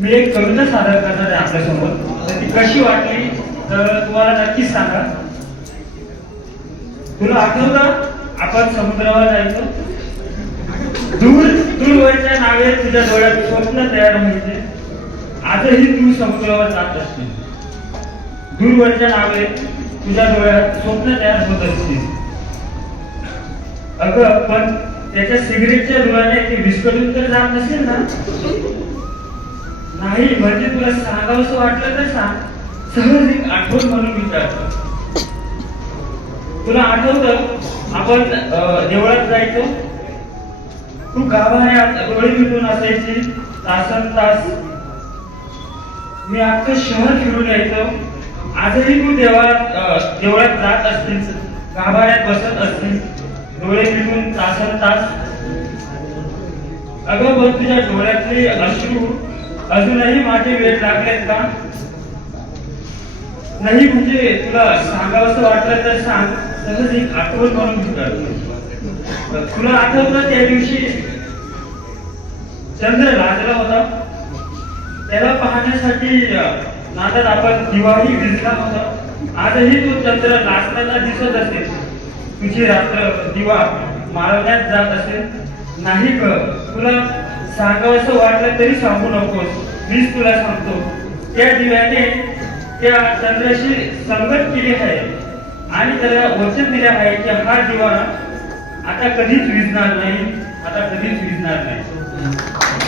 मी एक कविता सादर करणार आहे आपल्यासमोर. तर ती कशी वाटली तर तुम्हाला नक्कीच सांगा. तुला आठवत? आपण समुद्रावर जायचो. दूर दूरवरच्या नावे तुझ्या डोळ्यात स्वप्न तयार व्हायचे. आजही तू समुद्रावर जात असते दूरवरच्या नावे तुझ्या डोळ्यात स्वप्न तयार होत असते अगं पण त्याच्या सिगरेटच्या डोळ्याने ते विस्कटून तर जात नसेल ना? नाही म्हणजे तुला सांगावंसं वाटलं तर सांग. सहज एक आठवण म्हणून विचारतो. तुला आठवत आपण देवळात जायचो? तू गाभाऱ्यात डोळे मिटून असायची तासन तास. मी अख्खं शहर फिरून यायचो. आजही तू देवळात देवळात जात असतील गाभाऱ्यात बसत असतील डोळे मिटून तासन तास. अगं बघ तुझ्या डोळ्यातले अश्रू अजूनही माझे वेळ लागलेत का? नाही म्हणजे तुला सांगावंसं वाटलं तर सांग. तसंच एक आठवण म्हणून घेतात तुला आठवतं त्या दिवशी? चंद्र लाजला होता. त्याला पाहण्यासाठी अं, नादात आपण दिवाळी विजला होता. आजही तो चंद्र लाजताना दिसत असेल तुझी रात्र दिवा मारवण्यात जात असेल नाही ग तुला सांगावंसं वाटलं तरी सांगू नकोस. मीच तुला सांगतो. त्या दिव्याने त्या चंद्राशी संगत केली आहे. आणि त्याला वचन दिले आहे की हा दिवा आता कधीच विजणार नाही. आता कधीच विजणार नाही.